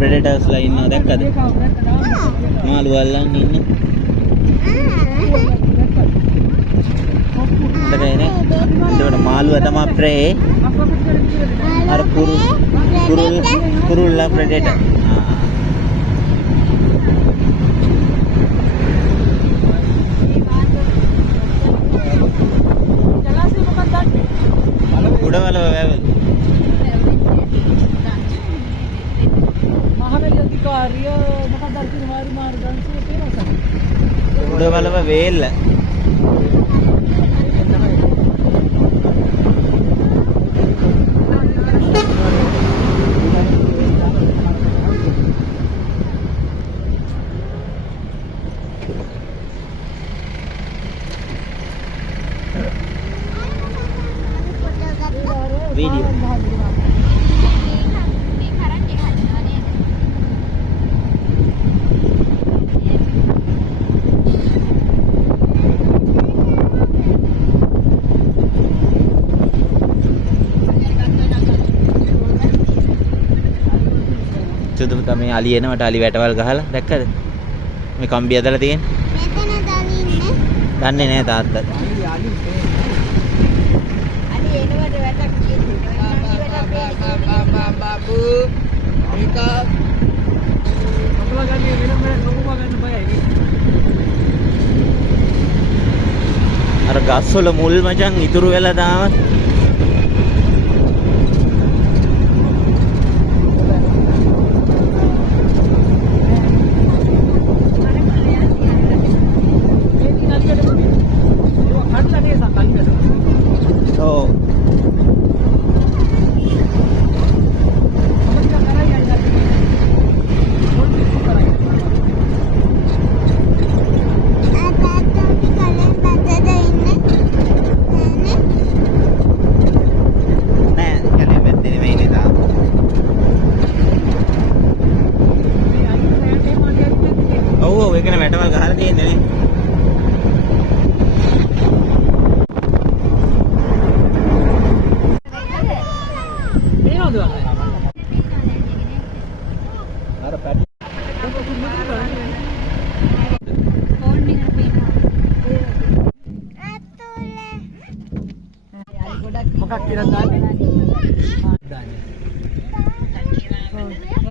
ප්‍රෙඩේටර්ස්ලා ඉන්නවා දැක්කද? මාළු අල්ලන් ඉන්නේ. එතකොට මාළුව තමයි ප්‍රේ. අර කුරුල්ලා ප්‍රෙඩේටර්. උඩවලව වැවල. මහවැලි අධිකාරිය මොකක්ද අර කිනවාරි මාර්ගංශයේ තියෙනවා. උඩවලව වේල්ල. Video. චුදුම තමයි අලි එනවට අලි වැටවල් ගහලා දැක්කද? මේ කම්බිය ඇදලා තියෙන්නේ. මෙතන දාලින්නේ. දන්නේ නැහැ තාත්තා. बाबू මේක අපලා ගන්නේ වෙනම නොකුපා ගන්න බයයි. අර ගස්වල මුල් මචං ඉතුරු වෙලා තාම. ඔව්. ඔව් ඔව් ඒකනේ වැටවල් ගහලා තියෙන්නේ නේ.